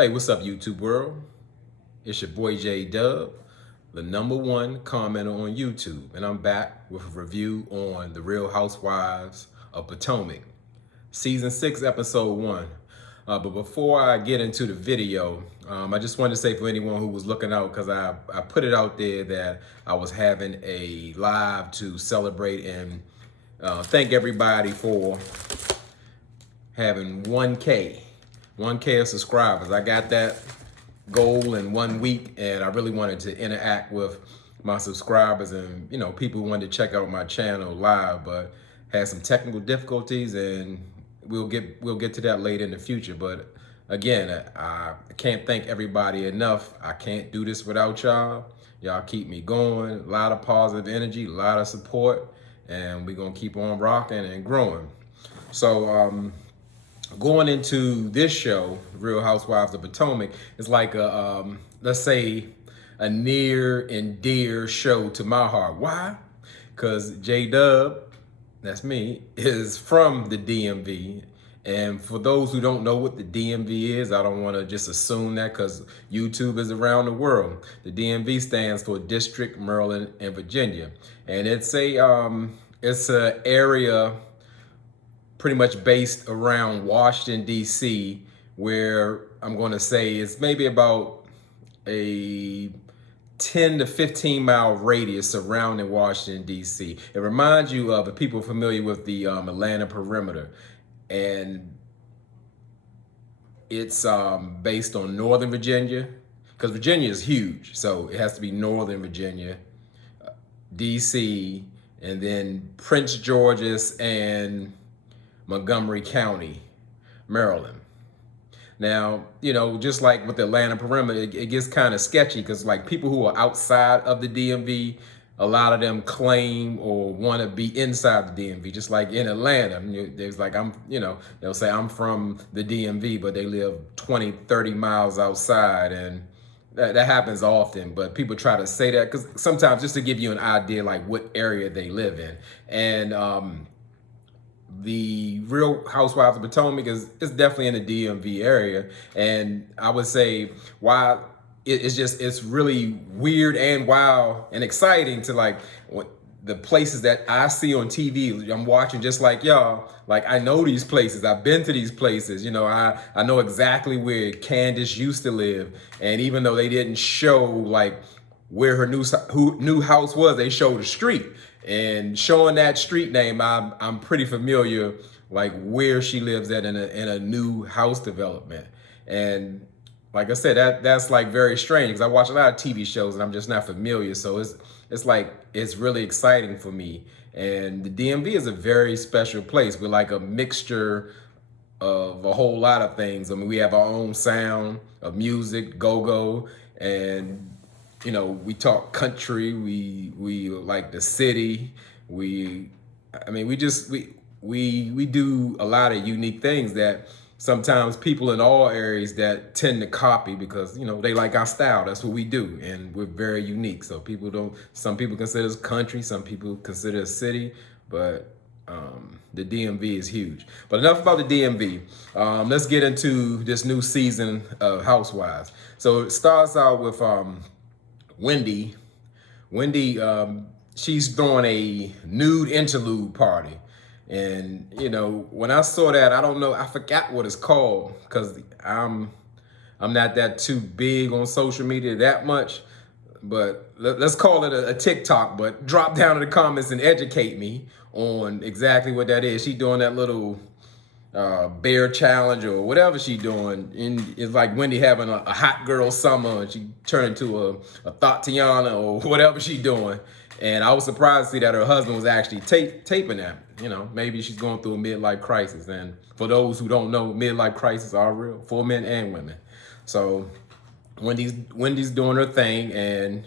Hey, what's up, YouTube world? It's your boy J Dub, the #1 commenter on YouTube, and I'm back with a review on The Real Housewives of Potomac, Season 6, Episode 1. But before I get into the video, I just wanted to say for anyone who was looking out, because I put it out there that I was having a live to celebrate and thank everybody for having 1K of subscribers. I got that goal in 1 week, and I really wanted to interact with my subscribers and people who wanted to check out my channel live, but had some technical difficulties, and we'll get to that later in the future. But again, I can't thank everybody enough. I can't do this without y'all. Y'all keep me going. A lot of positive energy, a lot of support, and we're gonna keep on rocking and growing. So going into this show, Real Housewives of Potomac, is like a, let's say, a near and dear show to my heart. Why? Because J-Dub, that's me, is from the DMV. And for those who don't know what the DMV is, I don't want to just assume that because YouTube is around the world. The DMV stands for District, Maryland, and Virginia. And it's a area pretty much based around Washington, D.C., where I'm going to say it's maybe about a 10 to 15 mile radius surrounding Washington, D.C. It reminds you of the people familiar with the Atlanta perimeter. And it's based on Northern Virginia, because Virginia is huge. So it has to be Northern Virginia, D.C., and then Prince George's and Montgomery County, Maryland. Now, just like with the Atlanta perimeter, it gets kind of sketchy because like people who are outside of the DMV, a lot of them claim or want to be inside the DMV, just like in Atlanta. There's like, they'll say I'm from the DMV, but they live 20, 30 miles outside. And that happens often, but people try to say that because sometimes just to give you an idea, like what area they live in. And, the Real Housewives of Potomac is definitely in the DMV area, and I would say why it's really weird and wild and exciting to like the places that I see on TV. I'm watching just like y'all. Like I know these places. I've been to these places. I know exactly where Candace used to live, and even though they didn't show like where her new house was, they showed the street. And showing that street name, I'm pretty familiar, like where she lives at in a new house development. And like I said, that's like very strange because I watch a lot of TV shows and I'm just not familiar. So it's like it's really exciting for me. And the DMV is a very special place. We're like a mixture of a whole lot of things. I mean, we have our own sound of music, go-go, and we talk country, we like the city, we do a lot of unique things that sometimes people in all areas that tend to copy because, they like our style. That's what we do. And we're very unique. So some people consider us country, some people consider us city, but the DMV is huge. But enough about the DMV. Let's get into this new season of Housewives. So it starts out with Wendy, she's throwing a nude interlude party. And, when I saw that, I don't know, I forgot what it's called because I'm not that too big on social media that much, but let's call it a TikTok, but drop down in the comments and educate me on exactly what that is. She doing that little bear challenge or whatever she doing, and it's like Wendy having a hot girl summer and she turned into a Tatiana or whatever she doing. And I was surprised to see that her husband was actually taping that. Maybe she's going through a midlife crisis. And for those who don't know, midlife crises are real for men and women. So Wendy's doing her thing and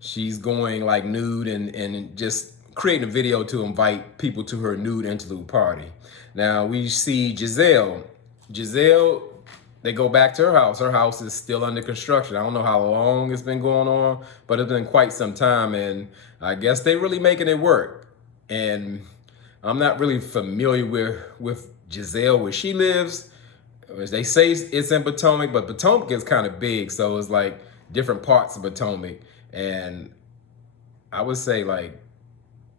she's going like nude and just creating a video to invite people to her nude interlude party. Now we see Giselle, they go back to her house. Her house is still under construction. I don't know how long it's been going on, but it's been quite some time. And I guess they really making it work. And I'm not really familiar with Giselle, where she lives. They say it's in Potomac, but Potomac is kind of big, so it's like different parts of Potomac. And I would say like,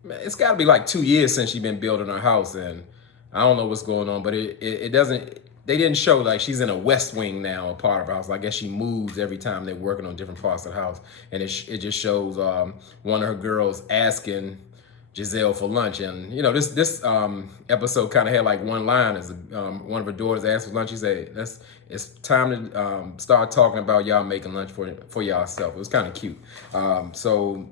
man, it's got to be like 2 years since she's been building her house, and I don't know what's going on, but it doesn't. They didn't show like she's in a west wing now, a part of her house. I guess she moves every time they're working on different parts of the house, and it just shows one of her girls asking Giselle for lunch, and you know this episode kind of had like one line as one of her daughters asked for lunch. She said, it's time to start talking about y'all making lunch for yourself." It was kind of cute. So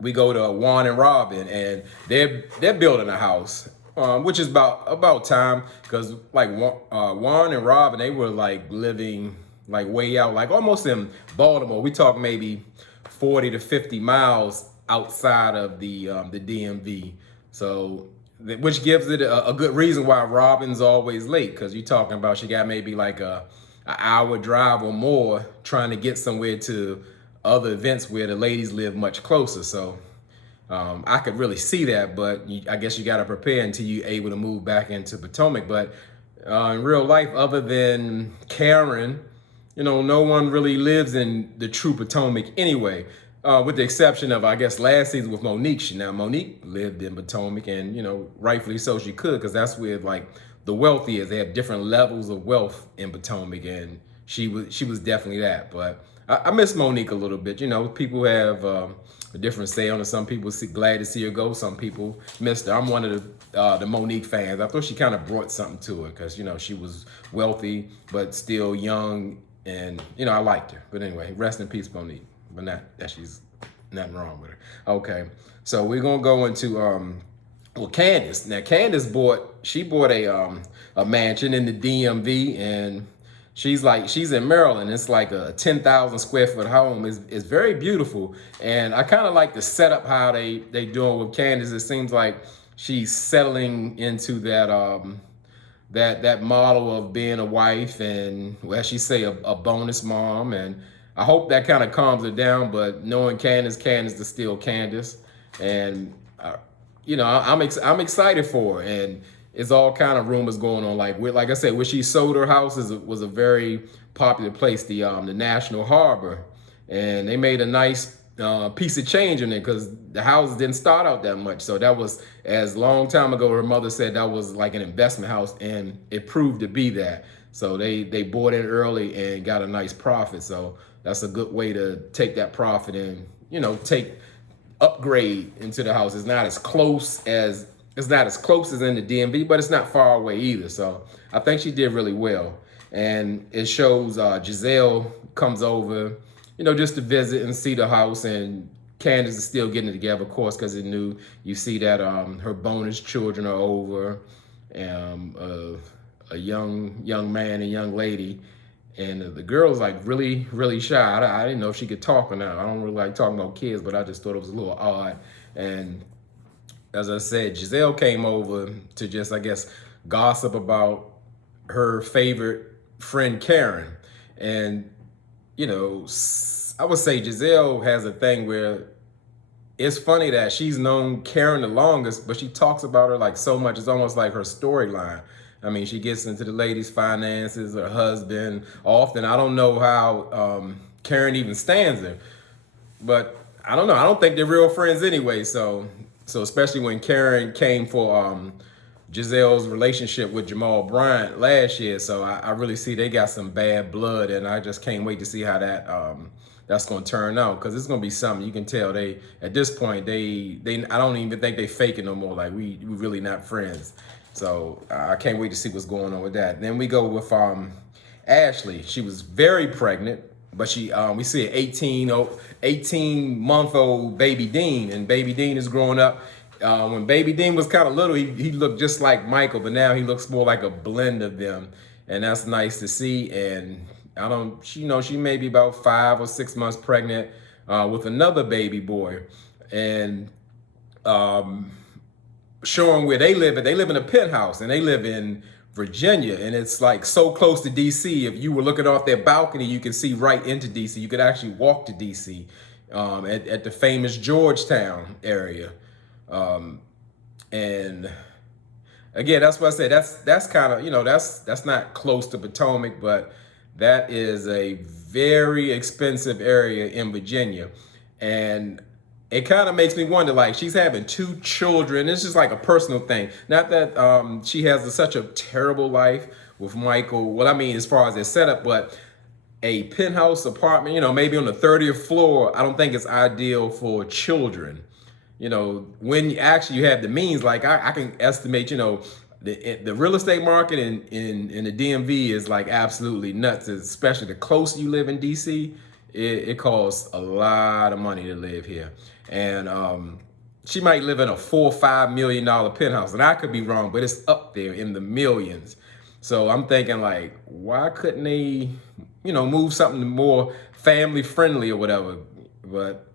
we go to Juan and Robin, and they're building a house, which is about time, because like Juan and Robin, they were like living like way out, like almost in Baltimore. We talk maybe 40 to 50 miles outside of the DMV. So which gives it a good reason why Robin's always late, because you're talking about she got maybe like an hour drive or more trying to get somewhere to other events where the ladies live much closer. So I could really see that, but I guess you got to prepare until you're able to move back into Potomac. But in real life, other than Karen, you know, no one really lives in the true Potomac anyway, with the exception of, I guess, last season with Monique. Now, Monique lived in Potomac, and, you know, rightfully so she could, because that's where, like, the wealthy is. They have different levels of wealth in Potomac, and she was definitely that. But I miss Monique a little bit. You know, people have a different say on it. Some people glad to see her go. Some people missed her. I'm one of the Monique fans. I thought she kind of brought something to it, because, you know, she was wealthy but still young, and, you know, I liked her. But anyway, rest in peace, Monique. But not that she's nothing wrong with her. Okay, so we're gonna go into well, Candace. Now, Candace bought a mansion in the DMV, and she's in Maryland. It's like a 10,000 square foot home. It's very beautiful, and I kind of like the setup how they doing with Candace. It seems like she's settling into that model of being a wife, and, well, as she say, a bonus mom. And I hope that kind of calms her down. But knowing Candace is still Candace, and you know, I'm excited for her. And it's all kind of rumors going on. Like I said, where she sold her house was a very popular place, the National Harbor, and they made a nice piece of change in it, because the houses didn't start out that much. So that was, as long time ago, her mother said that was like an investment house, and it proved to be that. So they bought in early and got a nice profit. So that's a good way to take that profit and, you know, upgrade into the house. It's not as close as in the DMV, but it's not far away either. So I think she did really well. And it shows Giselle comes over, you know, just to visit and see the house, and Candace is still getting it together, of course, because you see that her bonus children are over, a young man and young lady, and the girl's like really, really shy. I didn't know if she could talk or not. I don't really like talking about kids, but I just thought it was a little odd. And as I said, Giselle came over to just, I guess, gossip about her favorite friend, Karen. And, you know, I would say Giselle has a thing where it's funny that she's known Karen the longest, but she talks about her like so much. It's almost like her storyline. I mean, she gets into the ladies' finances, her husband, often. I don't know how Karen even stands her, but I don't know. I don't think they're real friends anyway. So especially when Karen came for Giselle's relationship with Jamal Bryant last year. So I really see they got some bad blood, and I just can't wait to see how that's going to turn out, because it's going to be something. You can tell they at this point I don't even think they fake it no more. Like we really not friends. So I can't wait to see what's going on with that. Then we go with Ashley. She was very pregnant, but we see an 18-month-old baby Dean, and baby Dean is growing up. When baby Dean was kind of little, he looked just like Michael, but now he looks more like a blend of them, and that's nice to see. And she may be about 5 or 6 months pregnant with another baby boy, and showing where they live. They live in a penthouse, and they live in Virginia, and it's like so close to DC. If you were looking off their balcony, you could see right into DC. You could actually walk to DC at the famous Georgetown area. And again, that's what I said. That's kind of, that's not close to Potomac, but that is a very expensive area in Virginia. And it kind of makes me wonder, like, she's having two children. It's just like a personal thing. Not that she has such a terrible life with Michael. Well, I mean, as far as their setup, but a penthouse apartment, maybe on the 30th floor, I don't think it's ideal for children. When you have the means, like I can estimate, the real estate market in the DMV is like absolutely nuts, especially the closer you live in DC. It costs a lot of money to live here. And she might live in a $4 or $5 million penthouse, and I could be wrong, but it's up there in the millions. So I'm thinking, like, why couldn't they, move something more family friendly or whatever? But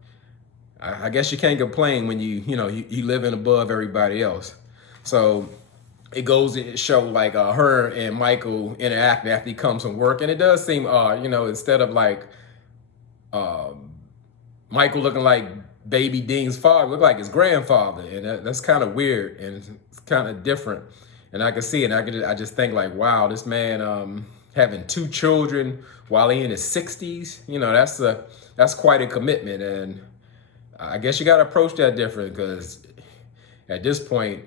I guess you can't complain when you living above everybody else. So it goes to show like her and Michael interacting after he comes from work, and it does seem instead of like Michael looking like baby Dean's father, look like his grandfather, and that's kind of weird and it's kind of different. And I can see it. And I just think like, wow, this man having two children while he in his 60s, that's quite a commitment. And I guess you got to approach that different, because at this point,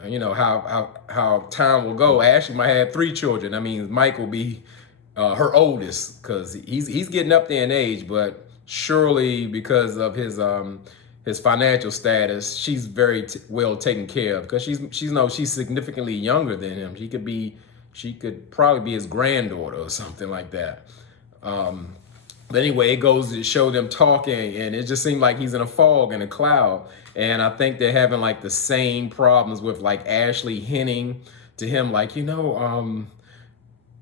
how time will go. Ashley might have 3 children. I mean, Mike will be her oldest, because he's getting up there in age, but surely because of his financial status, she's very well taken care of, because she's significantly younger than him. She could probably be his granddaughter or something like that. But anyway, it goes to show them talking, and it just seemed like he's in a fog and a cloud. And I think they're having like the same problems with like Ashley hinting to him, like,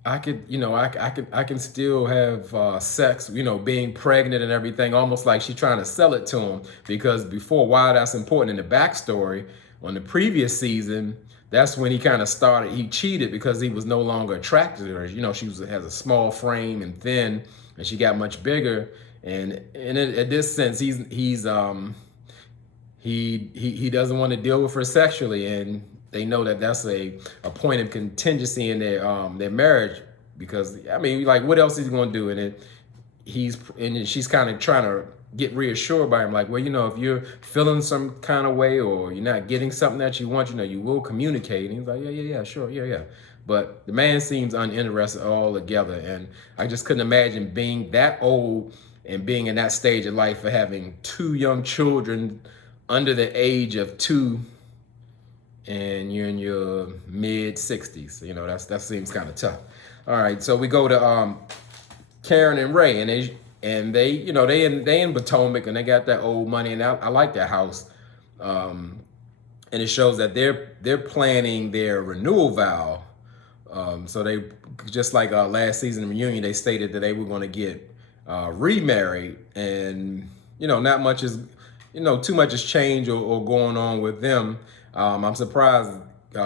I can still have sex, being pregnant and everything, almost like she's trying to sell it to him. Because before, why that's important in the backstory, on the previous season, that's when he kind of started, he cheated because he was no longer attracted to her. She has a small frame and thin, and she got much bigger. And in this sense, he doesn't want to deal with her sexually, and they know that that's a point of contingency in their marriage, because I mean, like, what else is he going to do? And she's kind of trying to get reassured by him, like, well, if you're feeling some kind of way or you're not getting something that you want, you will communicate. And he's like, yeah, sure, yeah. But the man seems uninterested altogether, and I just couldn't imagine being that old and being in that stage of life for having 2 young children under the age of 2, and you're in your mid 60s. That seems kind of tough. All right, so we go to Karen and Ray, and they in Potomac, and they got that old money, and I like that house. And it shows that they're planning their renewal vow. So they, just like last season reunion, they stated that they were going to get remarried, and not much is too much has changed or going on with them. I'm surprised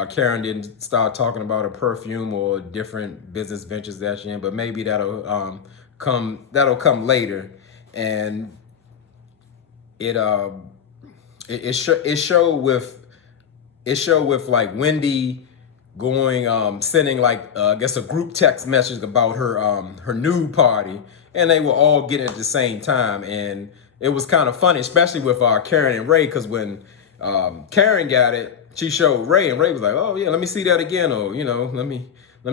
Karen didn't start talking about a perfume or different business ventures that she's in, but maybe that'll come later. And it showed with like Wendy going sending like I guess a group text message about her nude party, and they were all getting it at the same time. And it was kind of funny, especially with Karen and Ray, because when Karen got it, she showed Ray, and Ray was like, "Oh yeah, let me see that again," or let me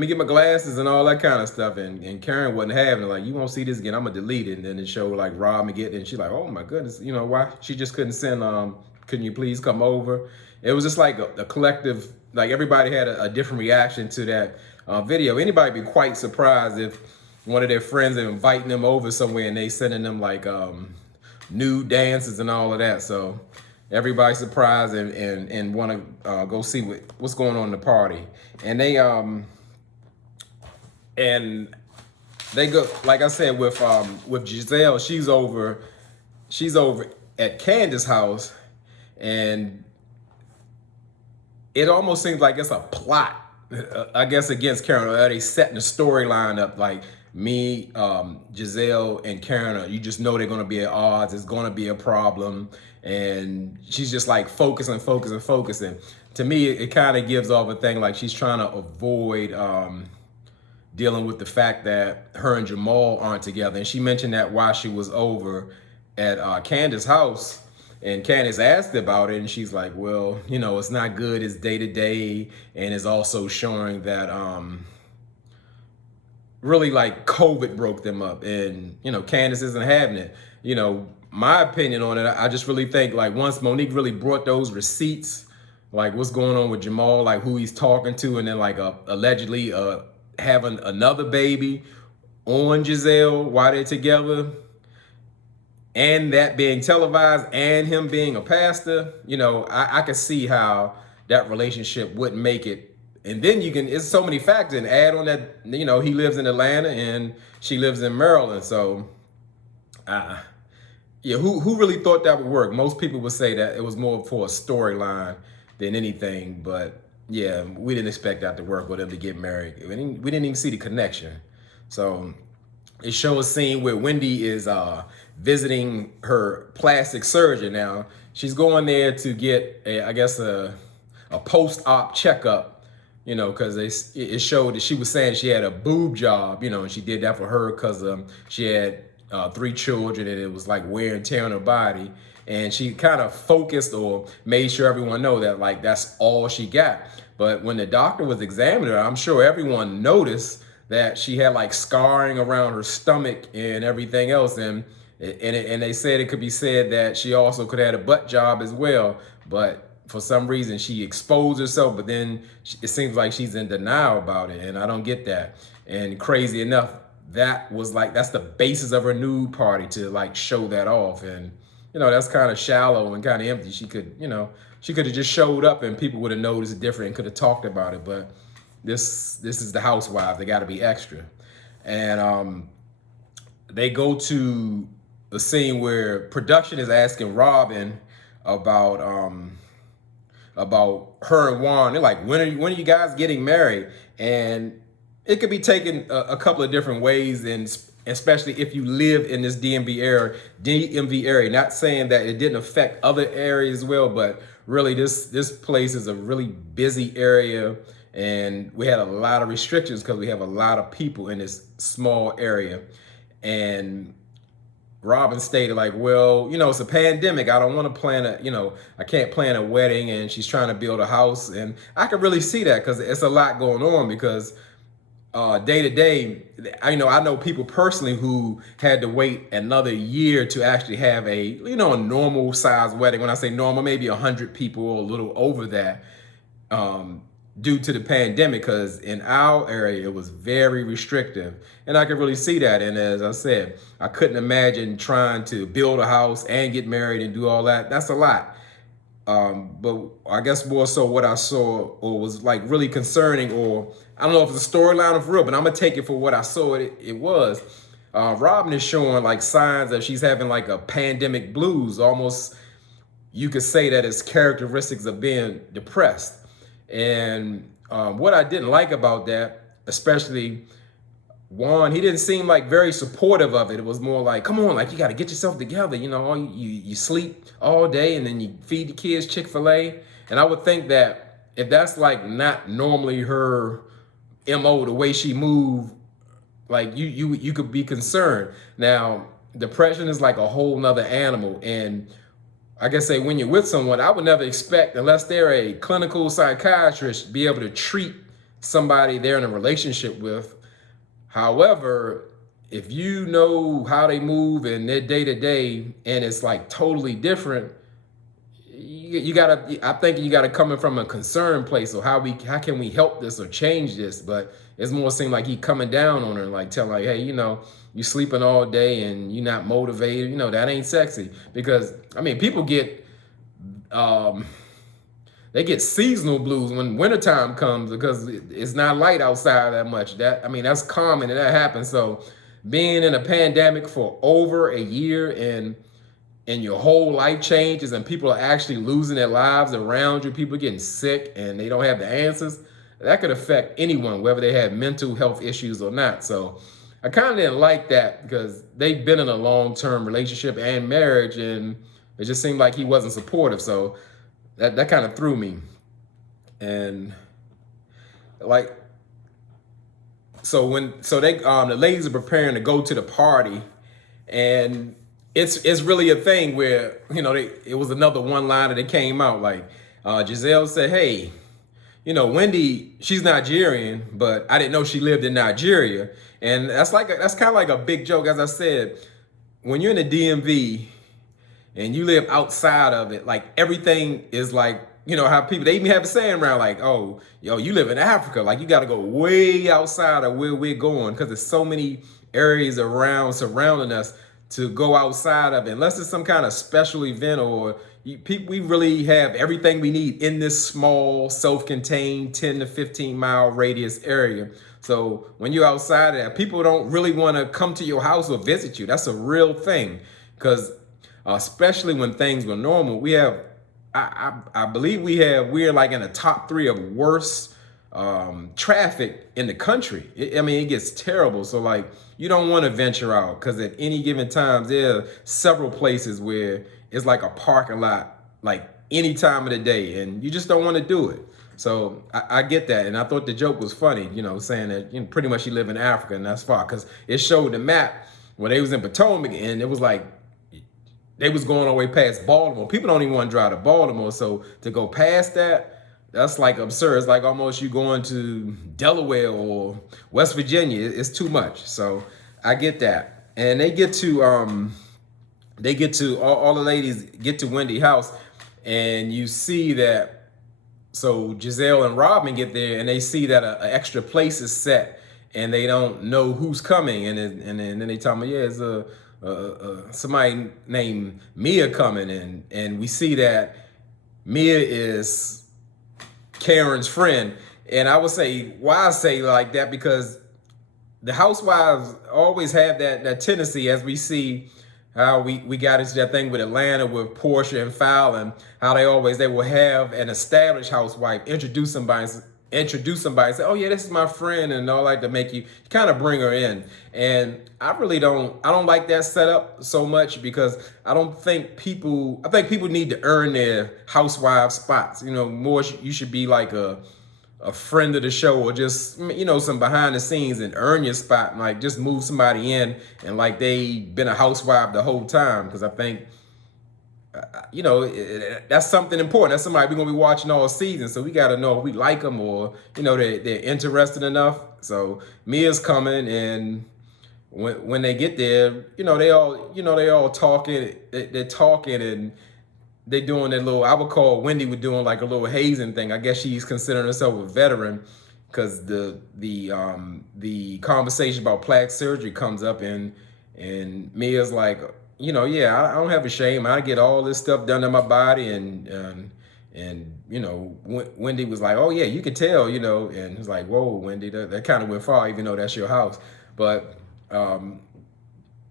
get my glasses and all that kind of stuff. And Karen wasn't having it, like, "You won't see this again, I'm gonna delete it." And then it showed like Rob McGinn, and she's like, "Oh my goodness, why?" She just couldn't send "Couldn't you please come over?" It was just like a collective, like everybody had a different reaction to that video. Anybody be quite surprised if one of their friends are inviting them over somewhere and they sending them like nude dances and all of that. So everybody's surprised and want to go see what's going on in the party. And they go, like I said, with Giselle, she's over at Candace's house, and it almost seems like it's a plot, I guess, against Karen. Are they setting a storyline up like me, Giselle, and Karen? You just know they're going to be at odds. It's going to be a problem. And she's just like focusing to me, it kind of gives off a thing like she's trying to avoid dealing with the fact that her and Jamal aren't together. And she mentioned that while she was over at Candace's house, and Candace asked about it, and she's like, well, you know, it's not good, it's day to day, and it's also showing that really like COVID broke them up, and you know, Candace isn't having it. You know, my opinion on it, I just really think like once Monique really brought those receipts, like what's going on with Jamal, like who he's talking to, and then like allegedly having another baby on Giselle while they're together, and that being televised, and him being a pastor, you know, I could see how that relationship wouldn't make it. And then you can, it's so many factors, and add on that, you know, he lives in Atlanta and she lives in Maryland. So, yeah, who really thought that would work? Most people would say that it was more for a storyline than anything. But yeah, we didn't expect that to work, with them to get married. We didn't even see the connection. So it shows a scene where Wendy is visiting her plastic surgeon. Now she's going there to get a post-op checkup, you know, because it showed that she was saying she had a boob job, you know, and she did that for her because she had 3 children, and it was like wear and tear on her body. And she kind of focused or made sure everyone know that like that's all she got. But when the doctor was examining her, I'm sure everyone noticed that she had like scarring around her stomach and everything else. And they said it could be said that she also could have had a butt job as well. But for some reason she exposed herself, but then it seems like she's in denial about it, and I don't get that. And crazy enough, that was like, that's the basis of her nude party, to like show that off. And you know, that's kind of shallow and kind of empty. She could, you know, she could have just showed up and people would have noticed different and could have talked about it. But this is the Housewives, they got to be extra. And they go to the scene where production is asking Robin about her and Juan. They're like, when are you guys getting married? And it could be taken a couple of different ways, and especially if you live in this DMV area. Not saying that it didn't affect other areas as well, but really this place is a really busy area, and we had a lot of restrictions because we have a lot of people in this small area. And Robin stated like, well, you know, it's a pandemic. I don't want to plan I can't plan a wedding, and she's trying to build a house. And I can really see that because it's a lot going on, because day to day, I know people personally who had to wait another year to actually have a normal size wedding. When I say normal, maybe 100 people or a little over that, due to the pandemic, because in our area it was very restrictive, and I could really see that. And as I said, I couldn't imagine trying to build a house and get married and do all that. That's a lot. But I guess more so what I saw or was like really concerning, or I don't know if it's a storyline of real, but I'm gonna take it for what I saw it was. Robin is showing like signs that she's having like a pandemic blues. Almost, you could say that it's characteristics of being depressed. And what I didn't like about that, especially Juan, he didn't seem like very supportive of it. It was more like, come on, like you got to get yourself together. You know, you sleep all day and then you feed the kids Chick-fil-A. And I would think that if that's like not normally her MO, the way she moved, like you could be concerned. Now, depression is like a whole nother animal. And I guess say when you're with someone, I would never expect, unless they're a clinical psychiatrist, be able to treat somebody they're in a relationship with. However, if you know how they move and their day to day, and it's like totally different, I think you gotta come in from a concerned place. So how can we help this or change this? But it's more seem like he coming down on her, like telling like, hey, you sleeping all day and you're not motivated. That ain't sexy. Because I mean, people get they get seasonal blues when wintertime comes because it's not light outside that much. That's common and that happens. So being in a pandemic for over a year and your whole life changes and people are actually losing their lives around you, people getting sick and they don't have the answers, that could affect anyone, whether they have mental health issues or not. So I kind of didn't like that because they've been in a long-term relationship and marriage, and it just seemed like he wasn't supportive. So that kind of threw me. And like, so they the ladies are preparing to go to the party, and it's really a thing where, it was another one liner that came out like, Giselle said, hey, Wendy, she's Nigerian, but I didn't know she lived in Nigeria. And that's kind of like a big joke. As I said, when you're in the DMV and you live outside of it, like everything is like, how people, they even have a saying around like, oh, you live in Africa. Like you got to go way outside of where we're going, because there's so many areas around surrounding us to go outside of it. Unless it's some kind of special event, or we really have everything we need in this small, self-contained 10 to 15 mile radius area. So when you're outside of that, people don't really want to come to your house or visit you. That's a real thing, because especially when things were normal, we have, I believe we're like in the top 3 of worst traffic in the country. It gets terrible. So like, you don't want to venture out, because at any given time, there are several places where it's like a parking lot, like any time of the day, and you just don't want to do it. So I get that, and I thought the joke was funny, saying that pretty much you live in Africa, and that's far, because it showed the map where they was in Potomac, and it was like they was going all the way past Baltimore. People don't even want to drive to Baltimore, so to go past that, that's like absurd. It's like almost you going to Delaware or West Virginia. It's too much. So I get that. And they get to all the ladies get to Wendy's house, and you see that. So Giselle and Robin get there, and they see that an extra place is set, and they don't know who's coming. And then they tell me, yeah, it's somebody named Mia coming, and we see that Mia is Karen's friend. And I would say, why I say like that, because the housewives always have that tendency, as we see how we got into that thing with Atlanta with Portia and Fallon, how they will have an established housewife introduce somebody and say, oh yeah, this is my friend, and all, like to make you kind of bring her in. And I don't like that setup so much, because I think people need to earn their housewife spots. More, you should be like a friend of the show, or just, some behind the scenes, and earn your spot, and like just move somebody in and like they been a housewife the whole time. Because I think, that's something important. That's somebody we're going to be watching all season. So we got to know if we like them, or, they're interested enough. So Mia's coming, and when they get there, they all talking, they're talking, and they doing that little, I would call Wendy was doing like a little hazing thing. I guess she's considering herself a veteran, because the conversation about plastic surgery comes up, and Mia's like, yeah, I don't have a shame. I get all this stuff done to my body, and Wendy was like, oh yeah, you could tell, and it's like, whoa, Wendy, that kind of went far, even though that's your house. But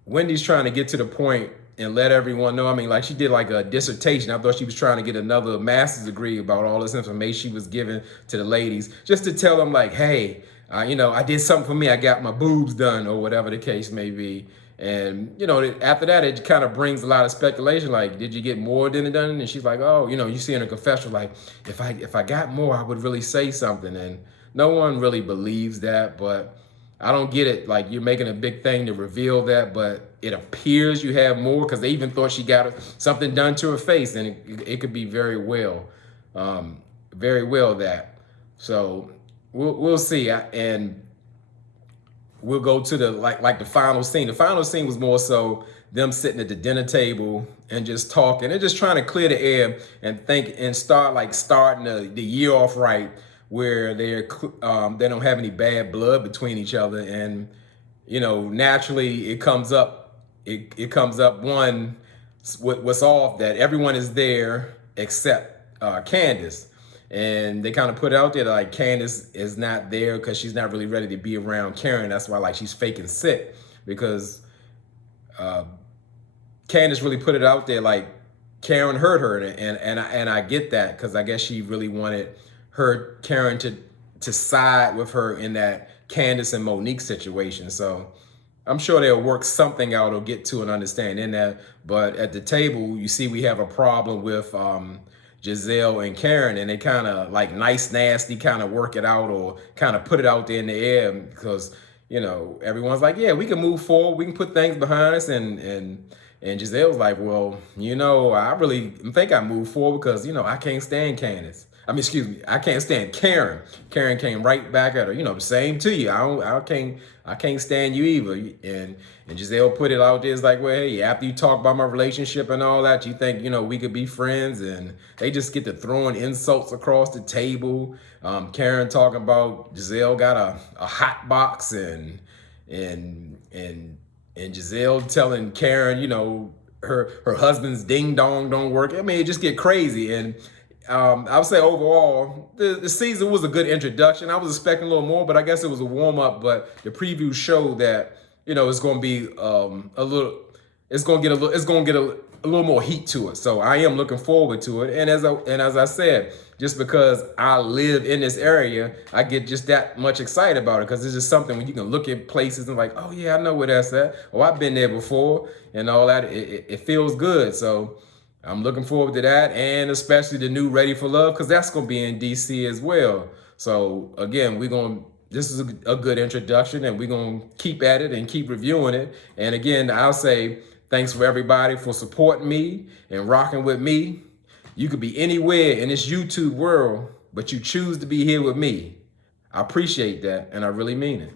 Wendy's trying to get to the point and let everyone know. Like she did like a dissertation. I thought she was trying to get another master's degree about all this information she was giving to the ladies, just to tell them like, hey, I did something for me. I got my boobs done, or whatever the case may be. And, after that, it kind of brings a lot of speculation. Like, did you get more than it done? And she's like, oh, you see in her confession, like, if I got more, I would really say something. And no one really believes that, but I don't get it. Like, you're making a big thing to reveal that, but it appears you have more, because they even thought she got something done to her face, and it could be very well that. So we'll see. And we'll go to the like the final scene. The final scene was more so them sitting at the dinner table and just talking and just trying to clear the air and think and starting the year off right, where they don't have any bad blood between each other. And naturally it comes up one, what's off, that everyone is there except Candace. And they kind of put it out there that like Candace is not there because she's not really ready to be around Karen. That's why like she's faking sick, because Candace really put it out there like Karen hurt her, and I get that, because I guess she really wanted Karen to side with her in that Candace and Monique situation. So I'm sure they'll work something out or get to an understanding in that. But at the table, you see we have a problem with Giselle and Karen, and they kind of like nice, nasty kind of work it out or kind of put it out there in the air because, you know, everyone's like, yeah, we can move forward. We can put things behind us. And Giselle's like, well, you know, I really think I moved forward because, you know, I can't stand Candace. I mean, excuse me, I can't stand Karen. Karen came right back at her, you know, the same to you. I can't stand you either. And Giselle put it out there. It's like, well, hey, after you talk about my relationship and all that, you think, you know, we could be friends. And they just get to throwing insults across the table. Karen talking about Giselle got a hot box and Giselle telling Karen, you know, her husband's ding dong don't work. I mean, it just get crazy. And I would say overall, the season was a good introduction. I was expecting a little more, but I guess it was a warm up. But the preview showed that, you know, it's going to be a little, it's going to get a little more heat to it. So I am looking forward to it. And as I said, just because I live in this area, I get just that much excited about it because it's just something when you can look at places and like, oh yeah, I know where that's at. Oh, I've been there before and all that. It feels good. So I'm looking forward to that, and especially the new Ready for Love because that's going to be in DC as well. So again, this is a good introduction, and we're going to keep at it and keep reviewing it. And again, I'll say thanks for everybody for supporting me and rocking with me. You could be anywhere in this YouTube world, but you choose to be here with me. I appreciate that, and I really mean it.